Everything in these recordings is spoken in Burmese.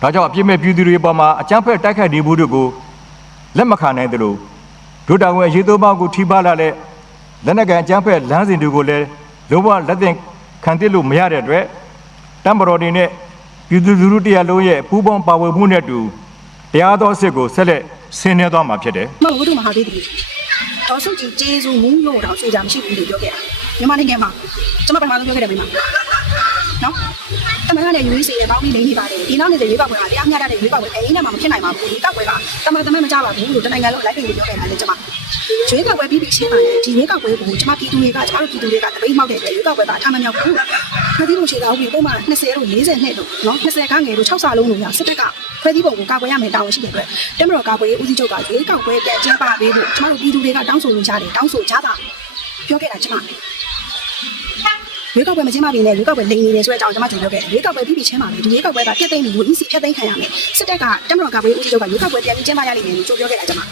ဒါကြောင့်အပြစ်မဲ့ပြည်သူတွေပေါ်မှာအကြမ်းဖက်တိုက်ခိုက်နေမှုတို့ကိုလက်မခံနိုင်သလိုဒုတာဝန်အရေးသုံးပါးကိုထိပါလာတဲ့လက်နက်ကန်အကြမ်းဖက်လမ်းစဉ်တွေကိုလည်းလုံးဝလက်သင့်ခံသစ်လို့မရတဲ့အတွက်တမ်ဘရော်ဒီနဲ့ပြည်သူလူထုတရားလုံးရဲ့ပူးပေါင်းပါဝင်မှုနဲ့အတူတရားတော်အစ်စ်ကိုဆက်လက်ဆင်းနွှဲသွားမှာဖြစ်တယ်မဟုတ်ဘူးမဟာသေးဘူးတော်စုကြည်ကျေးဇူးမူးလို့တော့ဆွေးကြမရှိဘူးလို့ပြောခဲ့တာမြန်မာနိုင်ငံမှာကျွန်မပထမဆုံးပြောခဲ့တယ်မိမနော် တမန်ကလည်း UAC ရဲ့ပေါင်းပြီးလိမ့်နေပါတယ်ဒီနောက်နေတဲ့ရွေးကောက်ပွဲကတရားမျှတတဲ့ရွေးကောက်ပွဲအိမ်နဲ့မှမဖြစ်နိုင်ပါဘူးရွေးကောက်ပွဲကတမန်တမန်မကြပါဘူးလို့တနိုင်ငံလုံးလိုက်ပြီးပြောခဲ့တာလေကျွန်မရွေးကောက်ပွဲပြီးပြီးချင်းပါလေဒီရွေးကောက်ပွဲကိုကျွန်မပြည်သူတွေကကျွန်တော်ပြည်သူတွေကတပိတ်မှောက်တဲ့အတွက်ရွေးကောက်ပွဲကအထမမြောက်ဘူးခတိလို့ရှိတာဟုတ်ပြီပုံမှန်20လို့40နှစ်လို့နော်20ခန်းငယ်လို့6ဆလုံးလို့ရစစ်တပ်ကဖွဲ့စည်းပုံကိုကာကွယ်ရမယ်တာဝန်ရှိတဲ့အတွက်တမတော်ကာကွယ်ရေးဦးစီးချုပ်ကရွေးကောက်ပွဲပြန်ကျင်းပပေးဖို့ကျွန်တော်တို့ပြည်သူတွေကတောင်းဆိုလို့ရတယ်တောင်းဆိုကြတာပြောခဲ့တာကျွန်မ ရွေးကောက်ပွဲမကျင်းပပြီနဲ့ရွေးကောက်ပွဲလိမ်နေတယ်ဆိုတဲ့အကြောင်းကျွန်မကြိုပြောခဲ့တယ်ရွေးကောက်ပွဲပြီးပြီးချင်းပါလေဒီရွေးကောက်ပွဲကပြတ်သိမ်းပြီးဝင်စီဖြတ်သိမ်းခံရမယ်စစ်တပ်ကတက်မတော်ကာကွယ်ဦးစီးချုပ်ကရွေးကောက်ပွဲပြန်ပြီးကျင်းပရလိမ့်မယ်လို့ကြိုပြောခဲ့တာကျွန်မ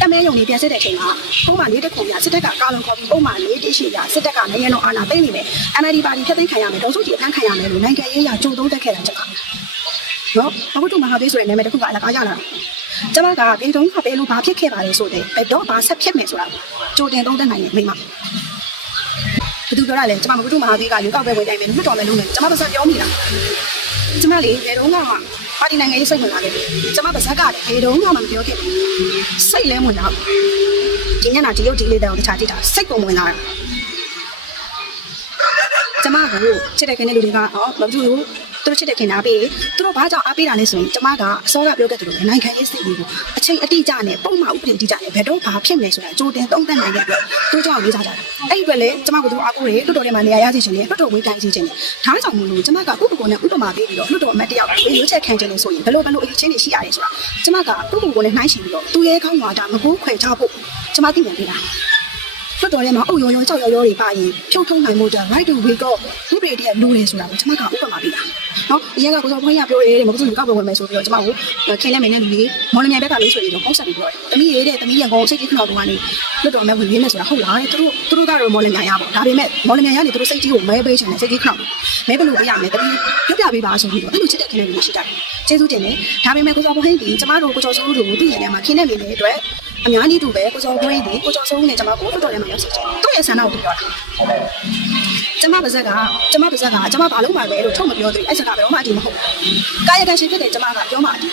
တမဲယုံနေပြန်စစ်တဲ့အချိန်မှာပုံမှန်လေးတစ်ခုပြစစ်တပ်ကကာလုံခေါ်ပြီးပုံမှန်လေးတရှိရစစ်တပ်ကနိုင်ငံတော်အာဏာသိမ်းနေမယ် NLD ပါတီဖြတ်သိမ်းခံရမယ်ဒေါ်စုကြည်အဖမ်းခံရမယ်လို့နိုင်ငံရေးအရကြိုသုံးတက်ခဲ့တာကျွန်မနော်အခုတို့မဟာသေးဆိုတဲ့နာမည်တစ်ခုကအလကားရလာကျွန်မကပြည်တုံးကပဲလို့ဘာဖြစ်ခဲ့ပါလဲဆိုတဲ့ဘယ်တော့ဘာဆက်ဖြစ်မယ်ဆိုတာကြိုတင်သုံးသက်နိုင်တယ်မိမ ဘယ်သူပြောရလဲကျွန်မမကုမဟာသေးကရွေးကောက်ပွဲဝင်တိုင်းမယ်လွတ်တော်မယ်လို့မယ်ကျွန်မပါစပြောမိတာကျွန်မလေဘယ်တော့မှပါတီနိုင်ငံရေးစိတ်ဝင်လာခဲ့ကျွန်မပါစကလည်းဘယ်တော့မှမပြောခဲ့စိတ်လဲဝင်လာဒီညနာဒီရုပ်ဒီလေးတောင်တခြားကြည့်တာစိတ်ပုံဝင်လာတာကျွန်မကိုချစ်တဲ့ခင်တဲ့လူတွေကဟောမဘူးလို့ သူတို့ချစ်တဲ့ခင်အားပေးသူတို့ဘာကြောင့်အားပေးတာလဲဆိုရင်ကျွန်မကအစောကပြောခဲ့တယ်လို့နိုင်ငံရေးစိတ်တွေကိုအချိန်အတိအကျနဲ့ပုံမှန်ဥပဒေအတိအကျနဲ့ဘယ်တော့ဘာဖြစ်မယ်ဆိုတာကြိုတင်သုံးသပ်နိုင်တဲ့အတွက်သူတို့ကြောင့်လေးစားကြတာအဲ့ဒီအတွက်လေကျွန်မကသူအားကိုးတယ်လွတ်တော်ထဲမှာနေရာရစီခြင်းနဲ့လွတ်တော်ဝေးတိုင်းစီခြင်းနဲ့ဒါကြောင့်မို့လို့ကျွန်မကပုဂ္ဂိုလ်နဲ့ဥပမာပေးပြီးတော့လွတ်တော်အမတ်တယောက်ကိုရွေးချက်ခံခြင်းနဲ့ဆိုရင်ဘယ်လိုဘယ်လိုအရေးချင်းတွေရှိရတယ်ဆိုတာကျွန်မကပုဂ္ဂိုလ်ကိုလည်းနှိုင်းရှင်ပြီးတော့သူရဲ့ခေါင်းဝါဒမကူခွဲချဖို့ကျွန်မသိမြင်ပေးတာလွတ်တော်ထဲမှာအုပ်ရောရောကြောက်ရောရောတွေပါရင်ဖြုတ်ထုံးနိုင်မှုတဲ့ right to wake up ဒီပြည်တည်းလူတွေဆိုတာကိုကျွန်မကဥပမာပေးတာ နော်အရင်ကကိုစောဖွင့်ရပြောရဲတယ်မဟုတ်ဘူးကောက်ပွဲဝင်မယ်ဆိုပြီးတော့ကျွန်မကိုခင်တဲ့မင်းနဲ့လူတွေမော်လမြိုင်ဘက်ကလေးဆိုပြီးတော့ပေါ့ဆက်ပြီးပြောတယ်တမီးရေးတဲ့တမီးရန်ကုန်စိတ်ကြီးခလောက်တုန်းကနေလွတ်တော်မဲ့ဝင်ရင်းနဲ့ဆိုတာဟုတ်လားတဲ့သူတို့သူတို့ကတော့မော်လမြိုင်ရပါဒါပေမဲ့မော်လမြိုင်ရနေသူတို့စိတ်ကြီးကိုမဲပေးချင်တယ်စိတ်ကြီးခလောက်မဲဘယ်လိုပေးရမလဲတမီးပြပြပေးပါဆိုပြီးတော့အဲ့လိုချစ်တဲ့ခင်တဲ့လူတွေရှိကြတယ်ကျေးဇူးတင်တယ်ဒါပေမဲ့ကိုစောဖွင့်ဒီကျွန်မတို့ကိုစောစိုးတို့ကိုသူ့ရင်ထဲမှာခင်တဲ့မင်းတွေအတွက်အများကြီးတူပဲကိုစောဖွင့်ဒီကိုစောစိုးနဲ့ကျွန်မကိုလွတ်တော်ထဲမှာရောက်စေချင်သူ့ရဲ့ဆန္ဒကိုပြောတာ ကျမပါဇက်ကကျမပါဇက်ကကျမဘာလို့မှလဲလို့ထုတ်မပြောသေးဘူးအဲ့စကားဘယ်တော့မှအတီးမဟုတ်ဘူးကာယကံရှင်ဖြစ်တဲ့ကျမကပြောမှအတီး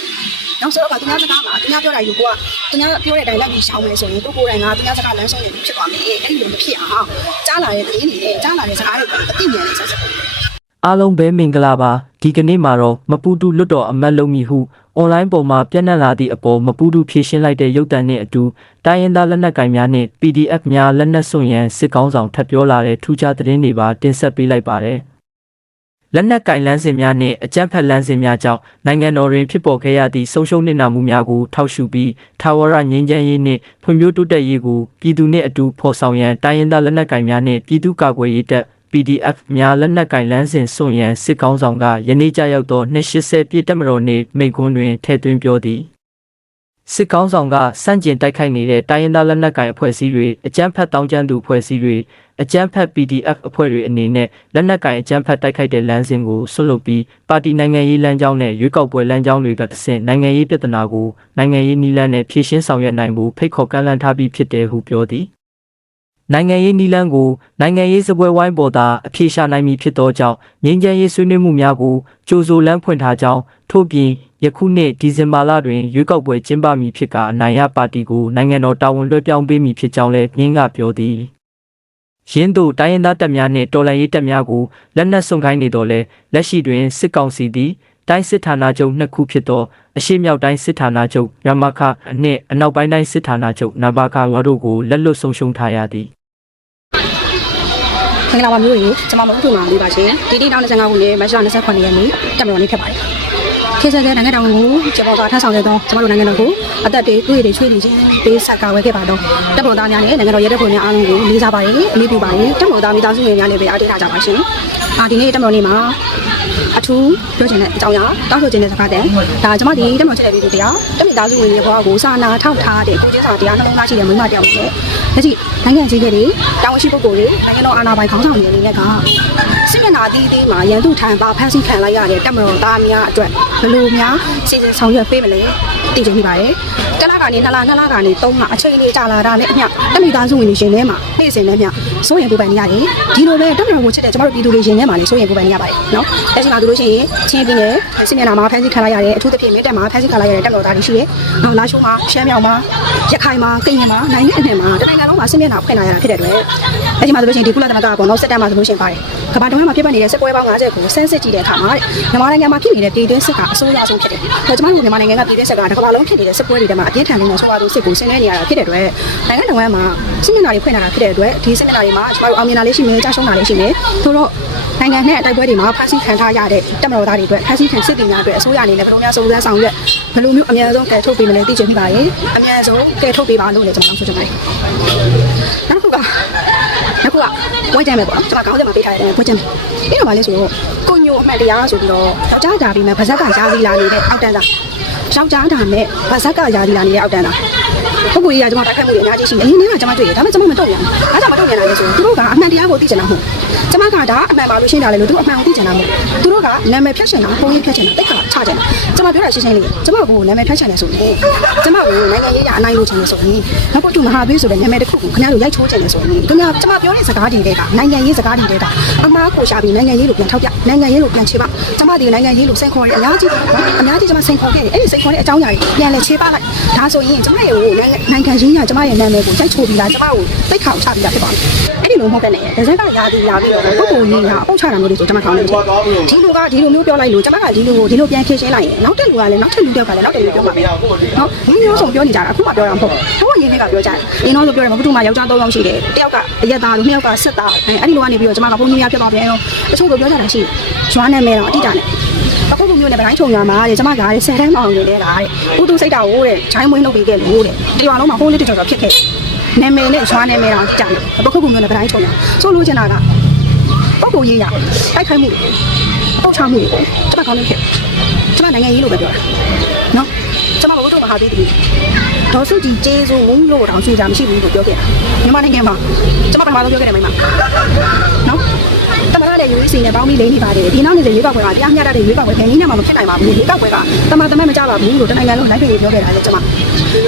နောက်ဆိုတော့ကသူများစကားမှာသူများပြောတာယူကိုကသူများပြောတဲ့အတိုင်းလိုက်ပြီးရှောင်းမယ်ဆိုရင်ကိုကိုယ်တိုင်ကသူများစကားလမ်းဆုံးနေဖြစ်သွားမယ်အဲ့ဒီလိုမဖြစ်အောင်ကြားလာတဲ့တင်းနေနဲ့ကြားလာတဲ့စကားတွေအတိအမြဲနဲ့ဆက်ဆက် အားလုံးပဲမင်္ဂလာပါဒီကနေ့မှာတော့မပူတူလွတ်တော်အမတ်လုံးမီဟုအွန်လိုင်းပေါ်မှာပြန့်နှံ့လာသည့်အပေါ်မပူတူဖြည့်ရှင်းလိုက်တဲ့ရုပ်တံနှင့်အတူတိုင်းရင်းသားလက်နက်ကိုင်များနှင့် PDF များလက်နက်စွန့်ရန်စစ်ကောင်းဆောင်ထပ်ပြောလာတဲ့ထူးခြားသတင်းတွေပါတင်ဆက်ပေးလိုက်ပါတယ်လက်နက်ကင်လန်းစင်များနှင့်အကြမ်းဖက်လန်းစင်များကြောင့်နိုင်ငံတော်တွင်ဖြစ်ပေါ်ခဲ့ရသည့်ဆုံးရှုံးနစ်နာမှုများကိုထောက်ရှုပြီးထာဝရငြိမ်းချမ်းရေးနှင့်ဖွံ့ဖြိုးတိုးတက်ရေးကိုပြည်သူနှင့်အတူဖော်ဆောင်ရန်တိုင်းရင်းသားလက်နက်ကင်များနှင့်ပြည်သူ့ကာကွယ်ရေးတပ် PDF များလက်နက်ကင်လန်းစဉ်စွန့်ရန်စစ်ကောင်းဆောင်ကယနေ့ကြာရောက်သော280ပြည့်တက်မတော်နေ့မိန့်ခွန်းတွင်ထည့်သွင်းပြောသည်စစ်ကောင်းဆောင်ကစန့်ကျင်တိုက်ခိုက်နေတဲ့တိုင်းရင်းသားလက်နက်ကင်အဖွဲ့အစည်းတွေအကြမ်းဖက်တောင်းကျမ်းသူအဖွဲ့အစည်းတွေအကြမ်းဖက် PDF အဖွဲ့တွေအနေနဲ့လက်နက်ကင်အကြမ်းဖက်တိုက်ခိုက်တဲ့လမ်းစဉ်ကိုဆွတ်လွတ်ပြီးပါတီနိုင်ငံရေးလမ်းကြောင်းနဲ့ရွေးကောက်ပွဲလမ်းကြောင်းတွေကတစ်ဆင့်နိုင်ငံရေးပြဿနာကိုနိုင်ငံရေးနည်းလမ်းနဲ့ဖြေရှင်းဆောင်ရွက်နိုင်ဖို့ဖိတ်ခေါ်ကမ်းလှမ်းထားပြီးဖြစ်တယ်ဟုပြောသည် နိုင်ငံရေးနီလန်းကိုနိုင်ငံရေးစပွဲဝိုင်းပေါ်သာအပြေရှာနိုင်မည်ဖြစ်သောကြောင့်ငြိမ်းချမ်းရေးဆွေးနွေးမှုများကိုကြိုဆိုလမ်းဖွင့်ထားကြောင်းထို့ပြင်ယခုနှစ်ဒီဇင်ဘာလတွင်ရွေးကောက်ပွဲကျင်းပမည်ဖြစ်ကအနိုင်ရပါတီကိုနိုင်ငံတော်တာဝန်လွှဲပြောင်းပေးမည်ဖြစ်ကြောင်းလည်းမြင်းကပြောသည်ရင်းတို့တိုင်းရင်းသားတပ်များနှင့်တော်လှန်ရေးတပ်များကိုလက်နက်စွန့်ခိုင်းနေတော့လဲလက်ရှိတွင်စစ်ကောင်စီသည် တိုင်းစစ်ဌာနချုပ်နှစ်ခုဖြစ်သောအရှိမြောက်တိုင်းစစ်ဌာနချုပ်ရမခနှင့်အနောက်ပိုင်းတိုင်းစစ်ဌာနချုပ်နဘာခဝါတို့ကိုလက်လွတ်ဆုံးရှုံးထားရသည်မင်္ဂလာပါမျိုးရေကျွန်မမဟုတ်တူမှာလေးပါရှင်ဒီနေ့တောင်း25ခုနှစ်မတ်လ29ရက်နေ့တက်မတော်နေ့ဖြစ်ပါတယ်ခေတ်ဆက်တဲ့နိုင်ငံတော်ကိုကျွန်တော်ကထမ်းဆောင်ခဲ့သောကျွန်တော်တို့နိုင်ငံတော်ကိုအသက်တွေတွေ့တွေချွေးနေခြင်းပေးဆက်ကဝဲခဲ့ပါတော့တပ်ပေါ်သားများနဲ့နိုင်ငံတော်ရဲတပ်ဖွဲ့များအားလုံးကိုလေးစားပါတယ်အလေးပြုပါတယ်တပ်ပေါ်သားမိသားစုဝင်များလည်းပဲအားပေးထားကြပါရှင် အာဒီနေ့တပ်မတော်နေ့မှာအထူးပြောချင်တဲ့အကြောင်းအရာတောင်းဆိုချင်တဲ့စကားတည်းဒါကျွန်မဒီတက်မတော်ချက်တဲ့ဗီဒီယိုတရားတက်မိသားစုဝင်တွေဘဝကိုစာနာထောက်ထားတဲ့ကိုကျင်းစာတရားနှလုံးသားရှိတဲ့မိမတယောက်နဲ့လက်ရှိနိုင်ငံကြီးတွေတာဝန်ရှိပုဂ္ဂိုလ်တွေနိုင်ငံတော်အာဏာပိုင်ခေါင်းဆောင်တွေအနေနဲ့ကစစ်မျက်နှာအသီးသီးမှာရန်သူထံပါဖမ်းဆီးခံလိုက်ရတဲ့တက်မတော်သားများအတွက်ဘယ်လိုများစီစဉ်ဆောင်ရွက်ပေးမလဲ တည်ကြနေပါတယ်တလကနေ2လ2လကနေ3လအချိန်လေးကြာလာတာနဲ့အမျှတက်မိသားစုဝင်တွေရှင်ထဲမှာနေ့စဉ်နဲ့မျှစိုးရင်ပူပန်နေရတယ်ဒီလိုပဲတက်မတော်ကိုချက်တဲ့ကျမတို့ပြည်သူတွေရှင်ထဲမှာလည်းစိုးရင်ပူပန်နေရပါတယ်နော်လက်ရှိမှာဆိုလို့ရှိရင်ချင်းပြည်နယ်စစ်မျက်နှာမှာဖမ်းဆီးခံလိုက်ရတဲ့အထူးသဖြင့်မြစ်တက်မှာဖမ်းဆီးခံလိုက်ရတဲ့တက်မတော်သားတွေရှိတယ်နော်လာရှိုးမှာရှမ်းမြောက်မှာရခိုင်မှာကရင်မှာနိုင်ငံအနှံ့မှာတနိုင်ငံလုံးမှာစစ်မျက်နှာဖွင့်လာရတာဖြစ်တဲ့အတွက်လက်ရှိမှာဆိုလို့ရှိရင်ဒီကုလသမဂ္ဂပေါ့နော်စစ်တပ်မှာဆိုလို့ရှိရင်ပါတယ်ကမ္ဘာတဝန်းမှာဖြစ်ပနေတဲ့စစ်ပွဲပေါင်း50ကိုဆန်းစစ်ကြည့်တဲ့အခါမှာမြန်မာနိုင်ငံမှာဖြစ်နေတဲ့ပြည်တွင်းစစ်ကအဆိုးရွားဆုံးဖြစ်တယ်။ဒါကျမတို့မြန်မာနိုင်ငံကပြည်တွင်းစစ်ကတစ်ကမ္ဘာလုံးဖြစ်နေတဲ့စစ်ပွဲတွေထဲမှာအပြင်းထန်နေတဲ့ဆိုးရွားဆုံးစစ်ကိုဆင်နွှဲနေရတာဖြစ်တဲ့အတွက်နိုင်ငံတော်ဝန်မှာစစ်မျက်နှာတွေဖွင့်လာတာဖြစ်တဲ့အတွက်ဒီစစ်မျက်နှာတွေမှာကျမတို့အောင်မြင်တာလေးရှိမယ်ကြားရှုံးတာလေးရှိမယ်။သို့တော့နိုင်ငံနဲ့တိုက်ပွဲတွေမှာဖမ်းဆီးခံထားရတဲ့တပ်မတော်သားတွေအတွက်ဖမ်းဆီးခံစစ်သည်များအတွက်အစိုးရအနေနဲ့ဘယ်လိုများစုံစမ်းဆောင်ရွက်ဘယ်လိုမျိုးအများဆုံးကယ်ထုတ်ပေးမလဲသိချင်မိပါရဲ့။အများဆုံးကယ်ထုတ်ပေးပါလို့လည်းကျွန်တော်ဆိုချင်ပါတယ်။နောက်တစ်ခုက နောက်ခုကဝဲကြမ်းမယ်ပေါ့နော်ကျွန်မခေါင်းထဲမှာပေးထားတဲ့ဝဲကြမ်းမယ်ပြီးတော့ဗာလဲဆိုတော့ကိုညိုအမှတ်တရားဆိုပြီးတော့ယောက်ျားဒါပြီးမှဗဇက်ကယာစီလာနေတဲ့အောက်တန်းသားယောက်ျားဒါနဲ့ဗဇက်ကယာစီလာနေတဲ့အောက်တန်းသား ပုဂ္ဂိုလ်ကြီးကကျွန်မတိုက်ခိုက်မှုတွေအများကြီးရှိတယ်အရင်ကကျွန်မတွေ့တယ်ဒါပေမဲ့ကျွန်မမတုံ့ပြန်ဘူးအားကြောင့်မတုံ့ပြန်တာလဲဆိုသူတို့ကအမှန်တရားကိုသိချင်တာမဟုတ်ကျွန်မကဒါအမှန်ပါလို့ရှင်းတာလေလို့သူအမှန်ကိုသိချင်တာမဟုတ်သူတို့ကနာမည်ဖြတ်ချင်တာပုံရိပ်ဖြတ်ချင်တာတိတ်ခါချချင်တာကျွန်မပြောတာရှင်းရှင်းလေးကျွန်မကိုနာမည်ဖြတ်ချင်တယ်ဆိုရင်ကျွန်မကိုနိုင်ငံရေးရအနိုင်လို့ချင်တယ်ဆိုရင်နောက်ပုတ်တူမဟာဘေးဆိုတဲ့နာမည်တစ်ခုကိုခင်ဗျားတို့ရိုက်ချိုးချင်တယ်ဆိုရင်ခင်ဗျာကျွန်မပြောတဲ့စကားတွေတွေကနိုင်ငံရေးစကားတွေတွေကအမားကိုရှာပြီးနိုင်ငံရေးလို့ပြန်ထောက်ပြနိုင်ငံရေးလို့ပြန်ချေပကျွန်မဒီနိုင်ငံရေးလို့စိန်ခေါ်ရအများကြီးအများကြီးကျွန်မစိန်ခေါ်ခဲ့တယ်အဲ့ဒီစိန်ခေါ်တဲ့အကြောင်းအရာတွေပြန်လဲချေပလိုက်ဒါဆိုရင်ကျွန်မရဲ့နိုင်ငံရေးရကျွန်မရဲ့နာမည်ကိုရိုက်ချိုးပြီးလားကျွန်မကိုတိတ်ခေါချပြီးတာဖြစ်ပါမယ်အဲ့ဒီလိုမဟုတ်တဲ့နဲ့ဒဇက်ကရာသီလာပြီးတော့ပုဂ္ဂိုလ်ကြီးကအုပ်ချတာမျိုးတွေဆိုကျွန်မခေါင်းနေတယ်ဒီလူကဒီလိုမျိုးပြောလိုက်လို့ကျွန်မကဒီလိုကိုဒီလိုပြန်ဖြေရှင်းလိုက်ရင်နောက်တက်လူကလည်းနောက်ထပ်လူတယောက်ကလည်းနောက်တက်လူပြောမှာပဲနော်ဒီမျိုးဆုံးပြောနေကြတာအခုမှပြောတာမဟုတ်ဘူးဟိုကရင်းတွေကပြောကြတယ်အင်းတော့ဆိုပြောတယ်မဟုတ်ဘူးမှယောက်ျား၃ယောက်ရှိတယ်တယောက်ကအရက်သားလို့နှစ်ယောက်ကစစ်သားအဲ့ဒီလိုကနေပြီးတော့ကျွန်မကဘုံကြီးများဖြစ်သွားပြန်တော့အချို့ကပြောကြတာရှိရွာနဲ့မဲတော့အတိအကျနဲ့ အခုလိုမျိုးနဲ့ဗတိုင်းချုံရွာမှာတဲ့ကျွန်မကတဲ့ဆယ်တန်းမောင်နေလဲတာတဲ့ဥတုစိတ်တာဟိုတဲ့ချိုင်းမွေးလုပ်ပြီးခဲ့လို့တဲ့ဒီရွာလုံးမှာဟိုးလေးတစ်ချော်ချော်ဖြစ်ခဲ့နာမည်နဲ့ရွာနာမည်တော့ကြာတယ်ဘခုခုမျိုးနဲ့ဗတိုင်းချုံရွာဆိုလို့ချင်တာကပုဂ္ဂိုလ်ရေးရတိုက်ခိုက်မှုပုတ်ချမှုကိုကျွန်မကောင်းလို့ဖြစ်ကျွန်မနိုင်ငံရေးလို့ပဲပြောတာနော်ကျွန်မဘုဒ္ဓမဟာသီတိဒေါ်စုကြည်ကျေးဇူးမုန်းလို့တောင်ရှိကြမရှိဘူးလို့ပြောခဲ့တာမြန်မာနိုင်ငံမှာကျွန်မပထမဆုံးပြောခဲ့တယ်မိမနော် တမရတဲ့ UEC နဲ့ပေါင်းပြီးလိမ့်နေပါတယ်ဒီနောက်နေ့ရွေးကောက်ပွဲကတရားမျှတတဲ့ရွေးကောက်ပွဲဘယ်နည်းနဲ့မှမဖြစ်နိုင်ပါဘူးရွေးကောက်ပွဲကတမန်တမန်မကြပါဘူးလို့တနိုင်ငံလုံးလိုက်ပြေပြောခဲ့တာလေကျွန်မ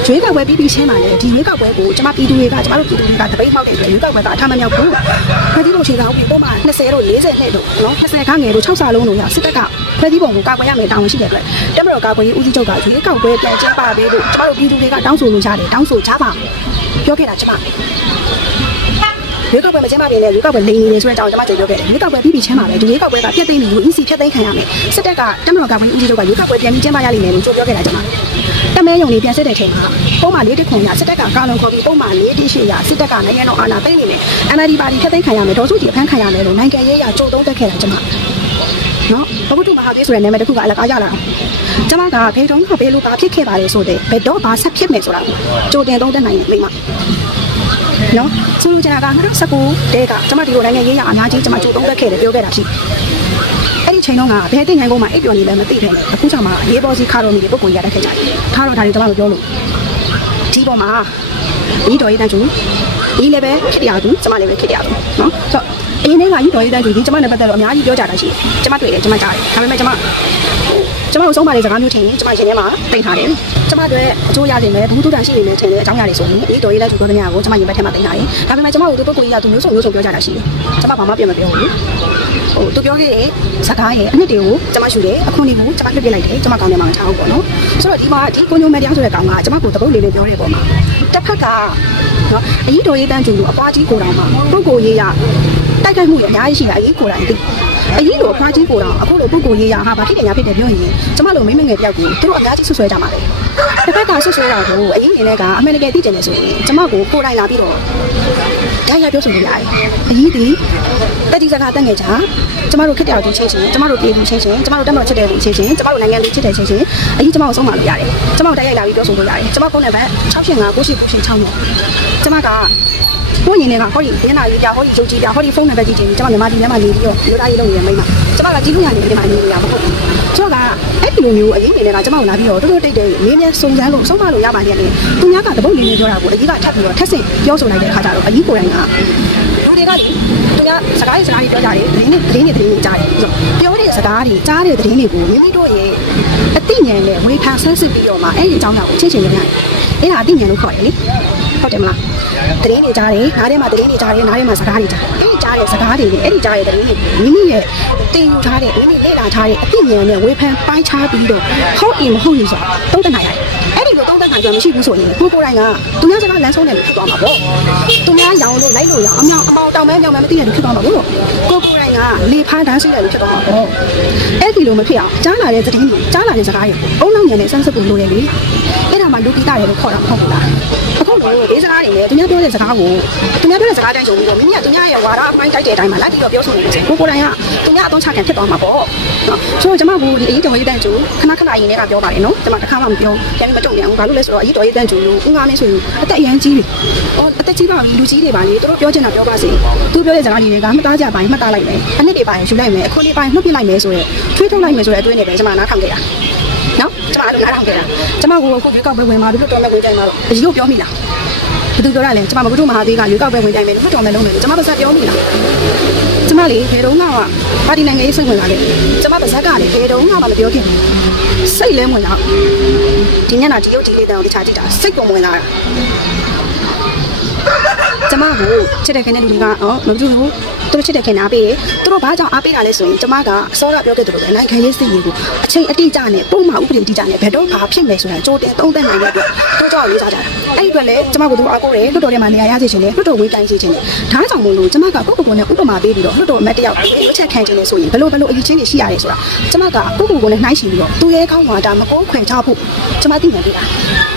ရွေးကောက်ပွဲပြီးပြီးချင်းပါလေဒီရွေးကောက်ပွဲကိုကျွန်မပြည်သူတွေကကျွန်မတို့ပြည်သူတွေကတပိတ်မှောက်တဲ့အတွက်ရွေးကောက်ပွဲကအထမမြောက်ဘူးဖွဲ့စည်းပုံအခြေခံဥပဒေပုံမှန်20တို့40နဲ့တို့နော်20ခန်းငယ်တို့6စာလုံးတို့ရစစ်တပ်ကဖွဲ့စည်းပုံကိုကာကွယ်ရမယ်တာဝန်ရှိတဲ့အတွက်တက်မတော်ကာကွယ်ရေးဦးစီးချုပ်ကရွေးကောက်ပွဲပြန်ကျင်းပပေးဖို့ကျွန်မတို့ပြည်သူတွေကတောင်းဆိုလို့ရတယ်တောင်းဆိုကြပါပြောခဲ့တာကျွန်မ ရွေးကောက်ပွဲမကျင်းပခင်လည်းရွေးကောက်ပွဲလိမ်နေတယ်ဆိုတဲ့အကြောင်းကျွန်မကြိုပြောခဲ့တယ်ရွေးကောက်ပွဲပြီးပြီးချင်းပါပဲဒီရွေးကောက်ပွဲကပြတ်သိမ်းပြီး UEC ဖြတ်သိမ်းခံရမယ်စစ်တပ်ကတမတော်ကဝင်ဦးစီးချုပ်ကရွေးကောက်ပွဲပြန်ပြီးကျင်းပရလိမ့်မယ်လို့ကြိုပြောခဲ့တာကျွန်မတမဲယုံလေးပြန်စစ်တဲ့ချိန်မှာပုံမှန်၄တစ်ခွန်ရစစ်တပ်ကကာလုံခေါ်ပြီးပုံမှန်၄တစ်ရှိရစစ်တပ်ကနိုင်ငံတော်အာဏာသိမ်းနေတယ် NLD ပါတီဖြတ်သိမ်းခံရမယ်ဒေါ်စုကြည်အဖမ်းခံရမယ်လို့နိုင်ငံရေးရကြိုသုံးတက်ခဲ့တာကျွန်မနော်ဘဝတုမဟာသေးဆိုတဲ့နာမည်တစ်ခုကအလကားရလာကျွန်မကဘယ်တော့မှဘယ်လိုပါဖြစ်ခဲ့ပါလဲဆိုတဲ့ဘယ်တော့ဘာဆက်ဖြစ်မယ်ဆိုတာကြိုတင်သုံးတက်နိုင်တယ်မိမနော် ဆိုလိုချင်တာက2019တဲကကျွန်မဒီလိုနိုင်ငံရေးရအများကြီးကျွန်မကြိုးတုံးတက်ခဲ့တယ်ပြောခဲ့တာရှိအဲ့ဒီချိန်တော့ကဘယ်တင်ငိုင်းကုန်မှာအိပ်ပျော်နေလဲမသိတယ်အခုချိန်မှာရေးပေါ်စီခါတော်မီတွေပုံကိုရတတ်ခဲ့ကြတယ်ထားတော့ဒါတွေကျွန်မတို့ပြောလို့ဒီပေါ်မှာဒီတော်ရေးတန်းကျူဒီလည်းပဲခစ်တရားသူကျွန်မလည်းပဲခစ်တရားသူနော်ဆိုအင်းထဲကဒီတော်ရေးတန်းကျူဒီကျွန်မနဲ့ပတ်သက်တော့အများကြီးပြောကြတာရှိတယ်ကျွန်မတွေ့တယ်ကျွန်မကြားတယ်ဒါပေမဲ့ကျွန်မ ကျွန်မတို့ဆုံးမတဲ့စကားမျိုးထင်ရင်ကျွန်မရင်ထဲမှာတင်ထားတယ်ကျွန်မတို့အကျိုးရနေမယ်ဘူးတူတန်ရှိနေမယ်ထင်တဲ့အကြောင်းအရာတွေဆိုရင်ဒီတော်ရေးလက်ကျူပြောတဲ့ညကိုကျွန်မရင်ဘက်ထဲမှာတင်ထားတယ်ဒါပေမဲ့ကျွန်မတို့ဒီပုဂ္ဂိုလ်ကြီးကသူမျိုးစုံမျိုးစုံပြောကြတာရှိတယ်ကျွန်မဘာမှပြန်မပြောဘူးဟိုသူပြောခဲ့တဲ့စကားရဲ့အနှစ်တွေကိုကျွန်မယူတယ်အခုနေကိုကျွန်မလွတ်ပြလိုက်တယ်ကျွန်မကောင်းတယ်မှာမထားဘူးပေါ့နော်ဆိုတော့ဒီမှာဒီကိုညုံမဲတရားဆိုတဲ့ကောင်ကကျွန်မကိုတပုတ်လေးလေးပြောတဲ့ပုံမှာတစ်ဖက်ကနော်အကြီးတော်ရေးတန်းကျူလို့အပွားကြီးကိုတောင်မှာပုဂ္ဂိုလ်ရေးရတိုက်ခိုက်မှုရအများကြီးရှိတာအကြီးကိုတိုင်သိ အကြီးလိုအဖွားကြီးကိုတောင်အခုလိုပုဂ္ဂိုလ်ရေးရဟာဘာဖြစ်တယ်ညာဖြစ်တယ်ပြောရင်ကျွန်မလိုမိမငယ်တယောက်ကိုသူတို့အများကြီးဆွဆွဲကြမှာလေတစ်ဖက်ကဆွဆွဲတာကိုအကြီးအနေနဲ့ကအမှန်တကယ်သိကျင်နေဆိုရင်ကျွန်မကိုကိုယ်တိုင်လာပြီးတော့ ရရပြောဆိုလို့ရတယ်အရေးဒီတက်ဒီစကားတက်ငယ်ကြကျမတို့ခက်တောင်ချင်းချင်းချင်းကျမတို့ပြည်သူချင်းချင်းကျမတို့တက်မတော်ချစ်တဲ့လူချင်းချင်းကျမတို့နိုင်ငံလူချစ်တဲ့ချင်းချင်းအရေးကျမတို့ဆုံးမလို့ရတယ်ကျမတို့တိုက်ရိုက်လာပြီးပြောဆိုလို့ရတယ်ကျမဖုန်းနံပါတ်685 9896နော်ကျမကကိုရင်တွေကဟောဒီဒင်းလာရေးပြဟောဒီရုပ်ကြီးပြဟောဒီဖုန်းနံပါတ်ကြီးချင်းကျမမြန်မာပြည်ထဲမှာနေပြီးတော့လူသားရေးလုပ်နေတဲ့မိန်းမကျမကကြီးလူရနေဒီမှာနေနေတာမဟုတ်ဘူး ကျမကအဲ့ဒီလိုမျိုးအရေးနေနေတာကျမကိုလာပြီးတော့တိုးတိုးတိတ်တိတ်မင်းမြန်စုံစမ်းလို့ဆုံးမလို့ရပါနဲ့လေသူများကတပုတ်လေးလေးပြောတာကိုအကြီးကထပ်ပြီးတော့ထက်ဆင့်ပြောဆိုလိုက်တဲ့အခါကျတော့အကြီးကိုယ်တိုင်ကလူတွေကလေသူများစကားရေးစကားရေးပြောကြတယ်သတင်းတွေသတင်းတွေသတင်းတွေကြားတယ်ပြီးတော့ပြောတဲ့စကားတွေကြားတဲ့သတင်းတွေကိုမိမိတို့ရဲ့အသိဉာဏ်နဲ့ဝေဖန်ဆန်းစစ်ပြီးတော့မှအဲ့ဒီအကြောင်းအရာကိုချင်းချင်းရရတယ်အဲ့ဒါအသိဉာဏ်လို့ခေါ်တယ်လေဟုတ်တယ်မလားသတင်းတွေကြားတယ်နားထဲမှာသတင်းတွေကြားတယ်နားထဲမှာစကားတွေကြားတယ်အဲ့ဒီကြားတဲ့စကားတွေနဲ့အဲ့ဒီကြားတဲ့သတင်းတွေမိမိရဲ့တင်ယူထားတဲ့မိမိလေ့လာထားတဲ့ အသိဉာဏ်နဲ့ဝေဖန်ပိုင်းခြားပြီးတော့ဟုတ်ရင်မဟုတ်ရင်ဆိုတော့သုံးသပ်နိုင်ရတယ်အဲ့ဒီလိုသုံးသပ်နိုင်ကြမရှိဘူးဆိုရင်ကိုကိုယ်တိုင်ကသူများစကားလမ်းဆုံးတယ်လို့ဖြစ်သွားမှာပေါ့သူများရောင်လို့လိုက်လို့ရအောင်အမြောင်အမောင်တောင်မဲမြောင်မဲမသိတယ်လို့ဖြစ်သွားမှာပေါ့ကိုကိုယ်တိုင်ကလေဖားတန်းစီးတယ်လို့ဖြစ်သွားမှာပေါ့အဲ့ဒီလိုမဖြစ်အောင်ကြားလာတဲ့သတင်းတွေကြားလာတဲ့စကားတွေအုံနောက်ဉာဏ်နဲ့စမ်းစစ်ဖို့လိုတယ်လေအဲ့ဒါမှလူပိတာတယ်လို့ခေါ်တာမဟုတ်ဘူးလားအခုတော့ဒီစကားတွေနဲ့သူများပြောတဲ့စကားကိုသူများပြောတဲ့စကားတိုင်းကြုံပြီးတော့မိမိကသူများရဲ့ဝါဒအပိုင်းတိုက်တဲ့အတိုင်းမှာလိုက်ပြီးတော့ပြောဆိုနေတယ်ကိုကိုယ်တိုင်ကသူများအသုံးချခံဖြစ်သွားမှာပေါ့နော် ဆိုတော့ကျွန်မကဒီအရေးတော်ရေးတန်းကျူခဏခဏအရင်ကပြောပါတယ်နော်ကျွန်မတစ်ခါမှမပြောပြန်ပြီးမတုံ့ပြန်ဘူးဘာလို့လဲဆိုတော့အရေးတော်ရေးတန်းကျူလို့ဦးငါမင်းဆိုရင်အသက်အရန်ကြီးပြီဟောအသက်ကြီးပါပြီလူကြီးတွေပါလေသူတို့ပြောချင်တာပြောပါစေသူပြောတဲ့စကားတွေကမှတ်သားကြပါရင်မှတ်သားလိုက်မယ်အနှစ်တွေပါရင်ယူလိုက်မယ်အခုလေးပါရင်နှုတ်ပြလိုက်မယ်ဆိုတော့ထွေးထုတ်လိုက်မယ်ဆိုတဲ့အတွေ့အကြုံတွေပဲကျွန်မနားထောင်ခဲ့တာနော်ကျွန်မအဲ့လိုနားထောင်ခဲ့တာကျွန်မကအခုရွေးကောက်ပွဲဝင်มาလို့တော်မဲ့ဝင်တိုင်းမှာတော့အကြီးကိုပြောမိလားဘယ်သူပြောရလဲကျွန်မမဘုဒ္ဓမဟာသေးကရွေးကောက်ပွဲဝင်တိုင်းမယ်လို့တော်မဲ့လုံးမယ်ကျွန်မပါစပြောမိလားကျွန် မလေဘယ်တော့မှပါတီနိုင်ငံရေးစိတ်ဝင်လာတယ်ကျွန်မပါဇက်ကလေဘယ်တော့မှမပြောခင်စိတ်လဲဝင်လာဒီညနာဒီရုပ်ဒီလေးတန်းကိုတခြားကြည့်တာစိတ်ပုံဝင်လာတာ ကျမကိုချစ်တဲ့ခင်တဲ့လူတွေကအော်မကြည့်ဘူးသူတို့ချစ်တဲ့ခင်အားပေးတယ်သူတို့ဘာကြောင့်အားပေးတာလဲဆိုရင်ကျမကအစောကပြောခဲ့သလိုပဲနိုင်ငံရေးစိတ်ရည်ကိုအချိန်အတိအကျနဲ့ပုံမှန်ဥပဒေအတိအကျနဲ့ဘယ်တော့မှဖြစ်မယ်ဆိုတာကြိုးတင်သုံးသပ်နိုင်တဲ့အတွက်တို့ကြောင့်ရေးစားကြတာအဲ့ဒီအတွက်လည်းကျမကသူအားကိုးတယ်လွတ်တော်ထဲမှာနေရာရစေချင်တယ်လွတ်တော်ဝေးတိုင်းစေချင်တယ်ဒါကြောင့်မို့လို့ကျမကကိုယ့်ကိုယ်ကိုယ်နဲ့ဥပမာပေးပြီးတော့လွတ်တော်အမတ်တယောက်ရွေးချက်ခံခြင်းနဲ့ဆိုရင်ဘယ်လိုဘယ်လိုအရေးချင်းတွေရှိရတယ်ဆိုတာကျမကကိုယ့်ကိုယ်ကိုယ်နဲ့နှိုင်းရှင်ပြီးတော့သူရဲ့ကောင်းဝါတာမကိုးခွင်ချဖို့ကျမသိနေပြီလားလွ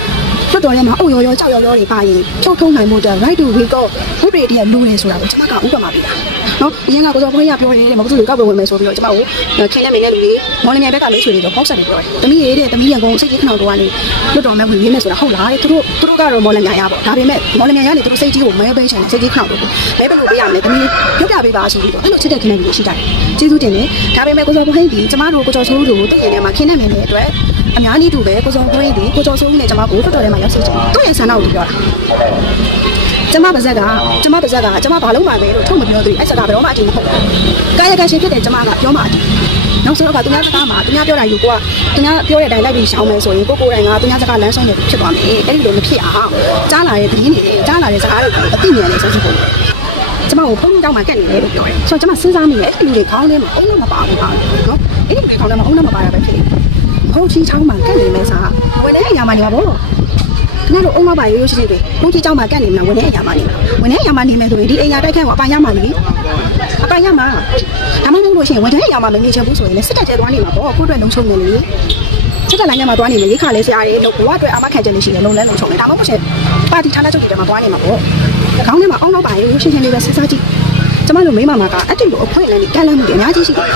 တ်တော်ထဲမှာအုပ်ရောရောကြောက်ရောရောတွေပါရင်ထုတ်ထုံးနိုင်မှုအတွက် right to recall ဝိပရိတရလူနေဆိုတာကိုကျွန်မကဥပမာပေးတာ နော်အရင်ကကိုစောခွင့်ရပြောတယ်တဲ့မဟုတ်ဘူးကောက်ပဲဝင်မယ်ဆိုပြီးတော့ကျွန်မကိုခင်လက်မင်းတဲ့လူတွေမော်လမြိုင်ဘက်ကလေးချွေတွေတော့ပေါက်ဆက်တယ်ပြောတယ်တမီးရေးတဲ့တမီးရန်ကုန်စိတ်ကြီးခဏတော့ကနေလွတ်တော်မဲ့ဝင်ရင်းမယ်ဆိုတာဟုတ်လားတဲ့သူတို့သူတို့ကတော့မော်လမြိုင်ရပါဒါပေမဲ့မော်လမြိုင်ကနေသူတို့စိတ်ကြီးကိုမဲပေးချင်တယ်စိတ်ကြီးခဏတော့မဲဘယ်လိုပေးရမလဲတမီးပြုတ်ပြပေးပါဆိုပြီးတော့အဲ့လိုချစ်တဲ့ခင်တဲ့လူတွေရှိတယ်ကျေးဇူးတင်တယ်ဒါပေမဲ့ကိုစောခွင့်ဒီကျမတို့ကိုကျော်ဆိုးတို့သူ့ရင်ထဲမှာခင်တဲ့မင်းတဲ့အတွက်အများကြီးတူပဲကိုစောခွင့်ဒီကိုကျော်ဆိုးနဲ့ကျမကိုလွတ်တော်ထဲမှာရောက်စေချင်တယ်သူ့ရဲ့ဆန္ဒကိုပြောတာ ကျမပါဇက်ကကျမပါဇက်ကကျမဘာလုံးပါပဲလို့ထုတ်မပြောသေးဘူးအဲ့စကားဘယ်တော့မှအတူမဟုတ်ဘူး။ကာယကံရှင်ဖြစ်တဲ့ကျမကပြောမှအတူ။နောက်ဆုံးတော့ကသူများစကားမှာသူများပြောတာယူကိုကသူများပြောတဲ့အတိုင်းလိုက်ပြီးရှောင်းမယ်ဆိုရင်ကိုကိုယ်တိုင်ကသူများစကားလမ်းဆုံးနေဖြစ်သွားမယ်။အဲ့ဒီလိုမဖြစ်အောင်ကြားလာတဲ့သတင်းတွေကြားလာတဲ့စကားတွေကိုအသိဉာဏ်နဲ့ဆက်စစ်ဖို့ကျမကိုဖုန်းကြောင်းမှာကက်နေတယ်လို့ပြောတယ်။ဆိုတော့ကျမစဉ်းစားမိတယ်အဲ့ဒီလူတွေခေါင်းထဲမှာအုံးတော့မပါဘူးပါနော်။အဲ့ဒီလူတွေခေါင်းထဲမှာအုံးတော့မပါရပဲဖြစ်နေ။ဖုန်းချီချောင်းမှာကက်နေမယ်စားဝင်တဲ့အရာမှနေပါဘော။ ခင်ဗျားတို့အုံနောက်ပါရိုးရိုးရှင်းရှင်းတွေဘုန်းကြီးကျောင်းမှာကန့်နေမှာဝင်နေအရာမနေဝင်နေအရာမနေမယ်ဆိုရင်ဒီအိမ်ယာတိုက်ခတ်ကိုအပိုင်ရမှာလေအပိုင်ရမှာဒါမှမဟုတ်လို့ရှိရင်ဝင်တဲ့အရာမမမြင်ချင်ဘူးဆိုရင်လည်းစစ်တပ်ကျဲသွားနေမှာပေါ့ကိုယ့်အတွက်လုံချုံနေလေစစ်တပ်လိုင်းထဲမှာသွားနေမယ်ရိခါလဲဆရာရဲ့လို့ဘဝအတွက်အာမခံချက်လေးရှိတယ်လုံလဲလုံချုံနေဒါမှမဟုတ်ရှင်ပါတီဌာနချုပ်တွေထဲမှာသွားနေမှာပေါ့ခေါင်းထဲမှာအုံနောက်ပါရိုးရိုးရှင်းရှင်းလေးပဲစစ်စားကြည့်ကျမတို့မိမမကအတိတ်ကိုအခွင့်အလမ်းတွေတန်လမ်းမှုတွေအများကြီးရှိတယ်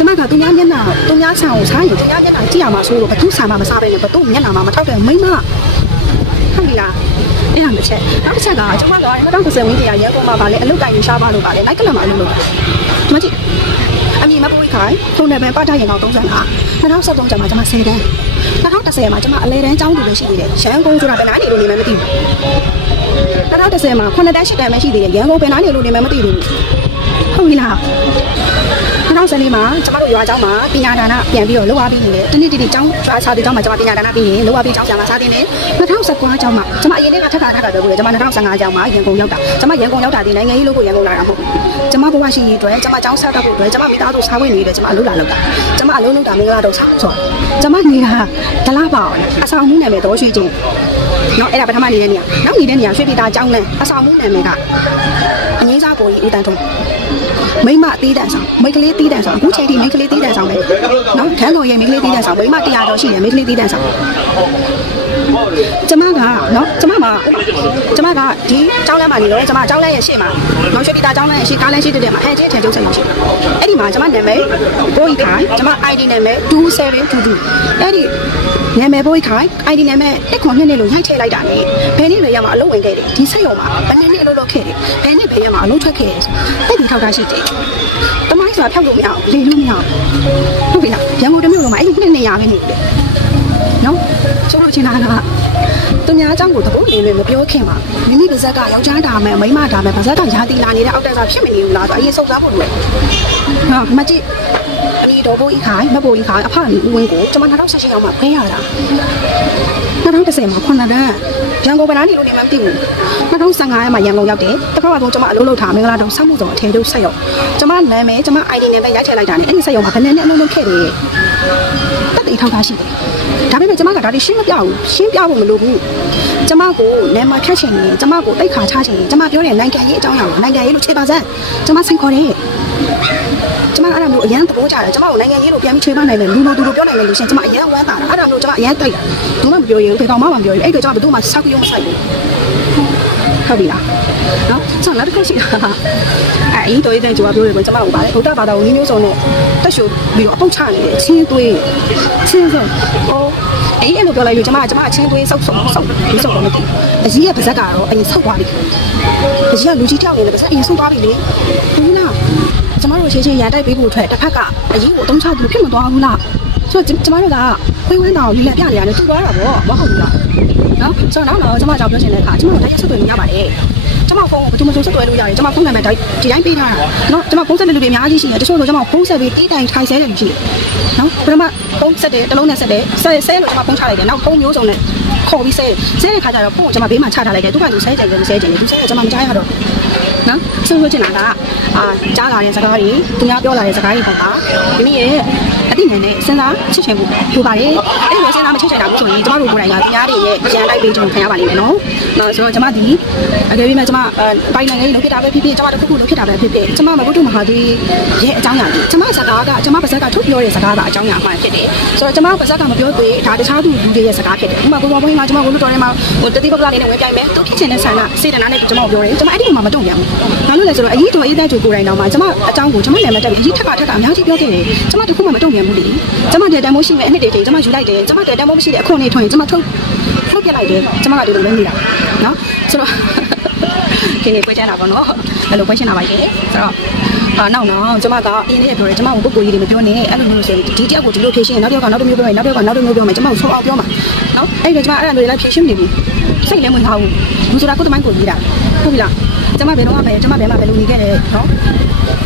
ကျမကသူများမျက်နှာသူများဆံကိုစားရင်သူများမျက်နှာကြည့်ရမှာဆိုတော့ဘသူဆံမှမစားဘဲနဲ့ဘသူမျက်နှာမှမထောက်တဲ့မိမဟုတ်ပြီလားအဲ့ဒါတစ်ချက်နောက်တစ်ချက်ကကျွန်မက2010ဝင်းတရာရဲပေါ်မှာဗာလဲအလုတ်တိုင်ရှားပါလို့ဗာလဲလိုက်ကလပ်မှာအလုပ်လုပ်တာမကြည့်အမြင်မပွေးခိုင်ထုံနယ်ပဲပတ်ထားရင်တော့35 2013ကျမှကျွန်မ10တန်း2010မှာကျွန်မအလဲတန်းကျောင်းတူပဲရှိသေးတယ်ရန်ကုန်ဆိုတာဘယ်နာနေလို့နေမှမသိဘူး2010မှာ9တန်း10တန်းပဲရှိသေးတယ်ရန်ကုန်ဘယ်နာနေလို့နေမှမသိဘူးဟုတ်ပြီလား 2014မှာကျမတို့ရွာကျောင်းမှာပညာဒါနပြန်ပြီးတော့လုပ်အားပေးနေတယ်။တနေ့တည်းကျောင်းရွာစာတီကျောင်းမှာကျမပညာဒါနပြီးရင်လုပ်အားပေးကျောင်းဆရာမစားတင်တယ်။2019ကျောင်းမှာကျမအရင်ကထပ်ခါထပ်ခါပြောပြီးတော့ကျမ2015ကျောင်းမှာရန်ကုန်ရောက်တာ။ကျမရန်ကုန်ရောက်တာဒီနိုင်ငံရေးလို့ကိုရန်ကုန်လာတာမဟုတ်ဘူး။ကျမဘဝရှိရေးအတွက်ကျမကျောင်းဆက်တက်ဖို့အတွက်ကျမမိသားစုစားဝင်နေတယ်ကျမအလုပ်လာလုပ်တာ။ကျမအလုံးလုံးတာမင်္ဂလာတော့ဆောင်းဆို။ကျမနေတာဒလားပေါ့အဆောင်မှုနာမည်တော့ရွှေချင်း။နော်အဲ့ဒါပထမနေတဲ့နေရာ။နောက်နေတဲ့နေရာရွှေပြည်သားကျောင်းနဲ့အဆောင်မှုနာမည်ကအငိမ့်စားကိုကြီးဦးတန်းထုံး။ မိမအသေးတန်ဆောင်မိန်းကလေးသေးတန်ဆောင်အခုချိန်ထိမိန်းကလေးသေးတန်ဆောင်ပဲနော်ထန်းကုန်ရဲ့မိန်းကလေးသေးတန်ဆောင်မိမ100တော့ရှိတယ်မိန်းကလေးသေးတန်ဆောင်ကျမကနော်ကျမမှာကျမကဒီကျောင်းလမ်းမှာနေတော့ကျမကျောင်းလမ်းရဲ့ရှေ့မှာနော်ရွှေပြည်သားကျောင်းလမ်းရဲ့ရှေ့ကားလမ်းရှိတဲ့မှာဟန်ချင်းထန်ကျုပ်ဆိုင်ရှိတယ်အဲ့ဒီမှာကျမနာမည်ဘိုးကြီးခိုင်ကျမ ID နာမည်2722အဲ့ဒီနာမည်ဘိုးကြီးခိုင် ID နာမည်တစ်ခွန်နှစ်နှစ်လို့ရိုက်ထည့်လိုက်တာနဲ့ဘယ်နည်းပဲရမှာအလုပ်ဝင်ခဲ့တယ်ဒီစိတ်ရုံမှာဘယ်နည်းနဲ့အလုပ်လုပ်ခဲ့တယ်ဘယ်နည်းပဲရမှာအလုပ်ထွက်ခဲ့တယ်အဲ့ဒီထောက်တာရှိတယ်တမိုင်းဆိုတာဖြောက်လို့မရအောင်လေလို့မရအောင်ဟုတ်ပြီလားရန်ကုန်တစ်မြို့လုံးမှာအဲ့ဒီနှစ်နေရပဲနေတယ်နော်ဆိုလို့ချင်တာကသူများအကြောင်းကိုတပုတ်လေးလေးမပြောခင်ပါမိမိပါဇက်ကယောက်ျားဒါမယ်မိန်းမဒါမယ်ပါဇက်ကရာသီလာနေတဲ့အောက်တက်ကဖြစ်မနေဘူးလားဆိုအရင်စုပ်စားဖို့လိုတယ် ဟာမကြည့်အမီတော်ဘိုးကြီးခိုင်မဘိုးကြီးခိုင်အဖအမီဦးဝင်းကိုကျွန်မ2016ရောက်မှခွဲရတာ2010မှာခုနတန်းရန်ကုန်ဗလာနေလို့နေမှမသိဘူး2015ရက်မှာရန်ကုန်ရောက်တယ်တခါတော့ကျွန်မအလုပ်လုပ်ထားမင်္ဂလာတောင်စောက်မှုဆောင်အထည်ချုပ်ဆက်ရောက်ကျွန်မနာမည်ကျွန်မ ID နဲ့ပဲရိုက်ထည့်လိုက်တာနဲ့အဲ့ဒီဆက်ရောက်မှာဘယ်နဲ့နဲ့အလုပ်လုပ်ခဲ့တယ်တက်တိထောက်ထားရှိတယ်ဒါပေမဲ့ကျွန်မကဒါတွေရှင်းမပြဘူးရှင်းပြဖို့မလိုဘူးကျွန်မကိုနာမဖြတ်ချင်တယ်ကျွန်မကိုတိတ်ခါချချင်တယ်ကျွန်မပြောတဲ့နိုင်ငံရေးအကြောင်းအရာကိုနိုင်ငံရေးလို့ခြေပါစမ်းကျွန်မဆင်ခေါ်တယ် ကျွန်မအဲ့ဒါမျိုးအရန်သဘောကျတယ်ကျွန်မကိုနိုင်ငံရေးလို့ပြန်ပြီးခြေပနိုင်တယ်လူလိုသူလိုပြောနိုင်တယ်လို့ရှင်ကျွန်မအရန်ဝမ်းသာတာအဲ့ဒါမျိုးကျွန်မအရန်တိုက်တာဘူးမှမပြောရဘူးဒီကောင်မှမပြောရဘူးအဲ့အတွက်ကျွန်မဘယ်သူမှဆောက်ရုံမဆိုင်ဘူးဟုတ်ပြီလားနော်ကျွန်တော်နောက်တစ်ခုရှိတာအဲ့အရင်တော်ရေးတဲ့ကြိုးပြောတယ်ကွကျွန်မကိုပါတယ်ဗုဒ္ဓဘာသာကိုနည်းမျိုးစုံနဲ့တက်ရှုပြီးတော့အပုတ်ချနေတယ်ချင်းသွေးချင်းစုံဟောအဲ့အဲ့လိုပြောလိုက်လို့ကျွန်မကကျွန်မအချင်းသွေးဆောက်ဆောက်ဆောက်ဒီဆောက်တော့မသိအကြီးရဲ့ပါဇက်ကတော့အရင်ဆောက်သွားပြီအကြီးကလူကြီးတယောက်နေတယ်ပါဇက်အရင်ဆောက်သွားပြီလေဘူးလား ကျမတို့ချင်းချင်းရန်တိုက်ပေးဖို့အတွက်တစ်ဖက်ကအရင်ကိုအတုံးချသူဖြစ်မသွားဘူးလားဆိုတော့ကျမတို့ကခွေးဝင်းတောင်လေးလက်ပြနေရတယ်တူသွားတာပေါ့မဟုတ်ဘူးလားနော်ဆိုတော့နောက်တော့ကျမကြောင့်ပြောချင်တဲ့အခါကျမတို့တရားဆွတ်တွေ့နေရပါတယ်ကျမဖုန်းကိုဘယ်သူမှဆွတ်တွေ့လို့ရတယ်ကျမဖုန်းနံပါတ်တိုင်းဒီတိုင်းပေးထားတာနော်ကျမဖုန်းဆက်တဲ့လူတွေအများကြီးရှိတယ်တချို့ဆိုကျမဖုန်းဆက်ပြီးတီးတိုင်ထိုင်ဆဲတယ်လူရှိတယ်နော်ပထမဖုန်းဆက်တယ်တစ်လုံးနဲ့ဆက်တယ်ဆဲဆဲလို့ကျမဖုန်းချလိုက်တယ်နောက်ဖုန်းမျိုးစုံနဲ့ခေါ်ပြီးဆဲဆဲတဲ့ခါကျတော့ဖုန်းကိုကျမဘေးမှာချထားလိုက်တယ်သူကသူဆဲကြတယ်ဆဲကြတယ်သူဆဲတယ်ကျမမကြားရတော့ နော်ဆိုလို့ချင်တာကအာကြားလာတဲ့စကားတွေသူများပြောလာတဲ့စကားတွေပေါ့ပါမိမိရဲ့အတိညာနဲ့စဉ်းစားချစ်ချင်ဖို့လိုပါတယ်အဲ့ဒီလိုစဉ်းစားမချစ်ချင်တာဘူးဆိုရင်ကျမတို့ကိုယ်တိုင်ကသူများတွေရဲ့ရန်တိုက်ပေးခြင်းခံရပါလိမ့်မယ်နော်နော်ဆိုတော့ကျမဒီအကယ်၍မှကျမဘိုင်နိုင်ငံရေးလုပ်ဖြစ်တာပဲဖြစ်ဖြစ်ကျမတို့ခုခုလုပ်ဖြစ်တာပဲဖြစ်ဖြစ်ကျမမဘုဒ္ဓမဟာဒီရဲ့အကြောင်းအရာကြီးကျမစကားကကျမပါဇက်ကထုတ်ပြောတဲ့စကားကအကြောင်းအရာမှဖြစ်တယ်ဆိုတော့ကျမပါဇက်ကမပြောသေးဒါတခြားသူလူတွေရဲ့စကားဖြစ်တယ်ဥပမာကိုပေါ်ဘုန်းကြီးကကျမကိုလူတော်ထဲမှာဟိုတတိပပလာလေးနဲ့ဝင်ပြိုင်မယ်သူဖြစ်ချင်တဲ့ဆန္ဒစေတနာနဲ့ကျမကိုပြောတယ်ကျမအဲ့ဒီမှာမတုံ့ပြန်ဘူးဘာလို့လဲဆိုတော့အကြီးတော်အေးတဲ့သူကိုယ်တိုင်တော့မှကျမအကြောင်းကိုကျမနာမည်တက်ပြီးအကြီးထက်ကထက်ကအများကြီးပြောခဲ့တယ်ကျမတခုမှမတုံ့ပြန်ဘူးလေကျမတဲ့တန်မိုးရှိမဲ့အနှစ်တည်းချင်းကျမယူလိုက်တယ်ကျမတဲ့တန်မိုးမရှိတဲ့အခွင့်အရေးထွင်ကျမထုတ်ထုတ်ပြလိုက်တယ်ကျမကဒီလိုပဲနေတာနော်ဆိုတော့ဒီနေ့ပွဲချတာပေါ့နော်ဘယ်လိုပွဲရှင်းတာပါလဲဆိုတော့အာနောက်နောက်ကျမကအင်းလေးပြောတယ်ကျမကိုပုဂ္ဂိုလ်ကြီးတွေမပြောနဲ့အဲ့လိုမျိုးဆိုရင်ဒီတယောက်ကိုဒီလိုဖြေရှင်းရင်နောက်တစ်ယောက်ကနောက်တစ်မျိုးပြောရင်နောက်တစ်ယောက်ကနောက်တစ်မျိုးပြောမယ်ကျမကိုဆိုအောင်ပြောမှာနော်အဲ့ဒါကျမအဲ့ဒါမျိုးလည်းဖြေရှင်းနေပြီစိတ်လည်းဝင်ထားဘူးလူဆိုတာကိုယ်တမိုင်းကိုကြီးတာဟုတ်ပြီလား ကျမဘယ်တော့မှပဲကျမဘယ်မှာဘယ်လိုနေခဲ့လဲနော်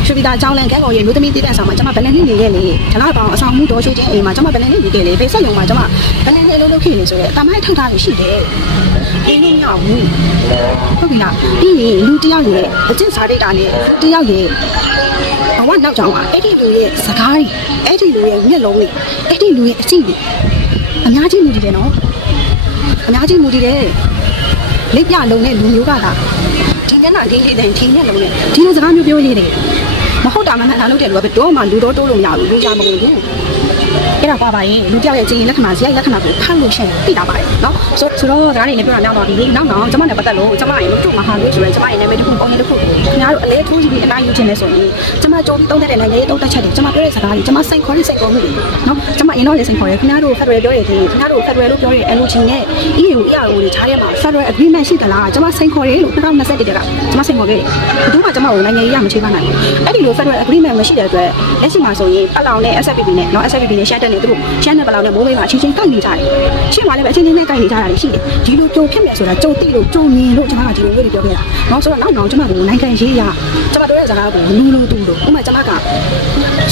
ရွှေပြည်သားအကြောင်းလန်ကဲကောင်ရဲ့မျိုးသမီးတည်တဲ့ဆောင်မှာကျမဘယ်နဲ့နေခဲ့လဲခလာပောင်အဆောင်မှုတော်ရှိချင်းအိမ်မှာကျမဘယ်နဲ့နေခဲ့လဲဖေးဆက်ရုံမှာကျမဘယ်နဲ့နေလို့လုပ်ခဲ့လဲဆိုတော့တမိုင်းထုတ်ထားရရှိတယ်အင်းင်းရောက်ဘူးဟုတ်ပြီလားပြီးရင်လူတယောက်ရဲ့အကျင့်စာရိတ်တာနဲ့လူတယောက်ရဲ့ဘဝနောက်ကြောင်ကအဲ့ဒီလူရဲ့စကားတွေအဲ့ဒီလူရဲ့မျက်လုံးတွေအဲ့ဒီလူရဲ့အကျင့်တွေအများကြီးမူတည်တယ်နော်အများကြီးမူတည်တယ်လက်ပြလုံးနဲ့လူမျိုးကသာ ဒီမျက်နှာလေးလေးတိုင်းဒီမျက်လုံးနဲ့ဒီလိုစကားမျိုးပြောရည်တယ်မဟုတ်တာမှန်မှန်လာလို့တဲ့လူကဘယ်တော့မှလူတော့တိုးလို့မရဘူးလူကြမဝင်ဘူး အဲ့ဒါပါပါရင်လူတယောက်ရဲ့အခြေအနေလက္ခဏာဇယလက္ခဏာကိုဖတ်လို့ရှိရင်သိတာပါတယ်နော်ဆိုဆိုတော့ဒါကနေလည်းပြောတာနောက်တော့ဒီလေးနောက်တော့ကျွန်မနဲ့ပတ်သက်လို့ကျွန်မရဲ့လို့တို့မဟာလို့ဆိုရင်ကျွန်မရဲ့နာမည်တစ်ခုပုံရိပ်တစ်ခုခင်ဗျားတို့အလဲထိုးကြည့်ပြီးအနိုင်ယူခြင်းလဲဆိုရင်ကျွန်မကြိုးပြီးတုံးတဲ့နိုင်ငံရေးတုံးတက်ချက်တွေကျွန်မပြောတဲ့စကားတွေကျွန်မစိတ်ခေါ်တဲ့စိတ်ခေါ်မှုတွေနော်ကျွန်မအရင်တော့လည်းစိတ်ခေါ်တယ်ခင်ဗျားတို့ဖက်ဒရယ်ပြောရတဲ့ခင်ဗျားတို့ဖက်ဒရယ်လို့ပြောရတဲ့ LOG နဲ့ EU ERO တွေခြားထဲမှာ Federal Agreement ရှိသလားကျွန်မစိတ်ခေါ်တယ်လို့2021တက်ကကျွန်မစိတ်ခေါ်ခဲ့တယ်ဘယ်သူမှကျွန်မကိုနိုင်ငံရေးရမချိပါနိုင်ဘူးအဲ့ဒီလို Federal Agreement မရှိတဲ့အတွက်လက်ရှိမှာဆိုရင်ပလောင်နဲ့ SFPP နဲ့နော် SFPP နဲ့ရှမ်းတက်နေသူတို့ရှမ်းနဲ့ပလောင်နဲ့မိုးမိတ်မှာအချင်းချင်းကိုက်နေကြတယ်ရှင်းပါလေပဲအချင်းချင်းနဲ့ကိုက်နေကြတာရှိတယ်ဒီလိုကြုံဖြစ်မယ်ဆိုတာကြုံတိလို့ကြုံမြင်လို့ကျွန်မကဒီလိုမျိုးပြောခဲ့တာနော်ဆိုတော့နောက်နောက်ကျွန်မကနိုင်ငံရေးရကျွန်မတို့ရဲ့စကားကိုလူလူတူလို့ဥပမာကျွန်မက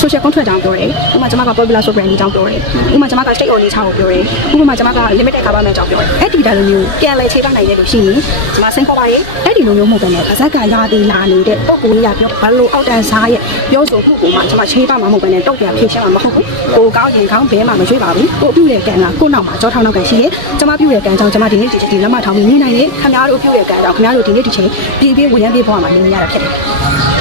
social contract တောင်ပြောတယ်ဥပမာကျွန်မက popular software brand တောင်ပြောတယ်ဥပမာကျွန်မက state owned ချောင်းကိုပြောတယ်ဥပမာကျွန်မက limited government တောင်ပြောတယ်အဲ့ဒီဒါလိုမျိုးပြန်လဲခြေပနိုင်ရလို့ရှိရင်ကျွန်မစိတ်ခေါ်ပါရဲ့အဲ့ဒီလိုမျိုးမဟုတ်ဘဲနဲ့ပါဇက်ကရာသီလာနေတဲ့ပုံကိုရပြောဘလို့အောက်တန်းစားရဲ့ပြောဆိုမှုကိုမှကျွန်မခြေပမှာမဟုတ်ဘဲနဲ့တုတ်ပြန်ဖြေရှင်းမှာမဟုတ်ဘူးကိုကောင်းရင်ကောင်းဘဲမှာမရွေးပါဘူးကိုပြုတဲ့ကံကကိုနောက်မှာကြောထောင်းနောက်ကရှိရဲ့ကျွန်မပြုတဲ့ကံကြောင့်ကျွန်မဒီနေ့ဒီဒီလက်မထောင်းပြီးနေနိုင်ရဲ့ခင်ဗျားတို့ပြုတဲ့ကံကြောင့်ခင်ဗျားတို့ဒီနေ့ဒီချိန်ပြေးပြေးဝင်ရပြေးပေါ်မှာနေရတာဖြစ်တယ်